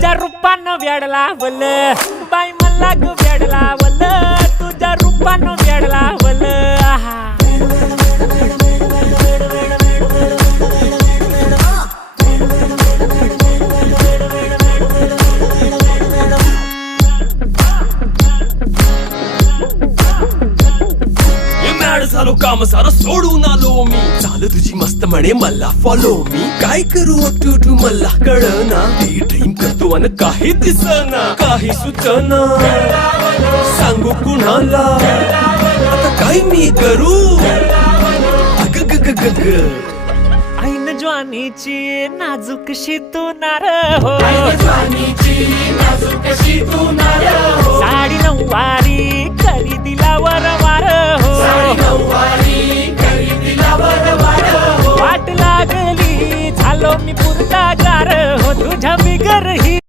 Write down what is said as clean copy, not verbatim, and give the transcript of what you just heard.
तुझ्या रूपानं वेड लावल बाई मला ग वेड लावल तुझ्या रूपानं वेड लावल आहा झालो काम सारं सोडून आलो मी चाल तुझी मस्त म्हणे मला फॉलो मी काय करू टू मला कळना ड्रीम करतो आणि काही दिसना काही सुचना सांगू कुणाला आता काय मी करू अग ग ग ग ग ऐन ज्वानीची नाजूकशी तू नार हो साडी नऊवारी करी दिला वरवार हो वाट लागली झालो मी पुरता गार हो तुझ्या बिगर ही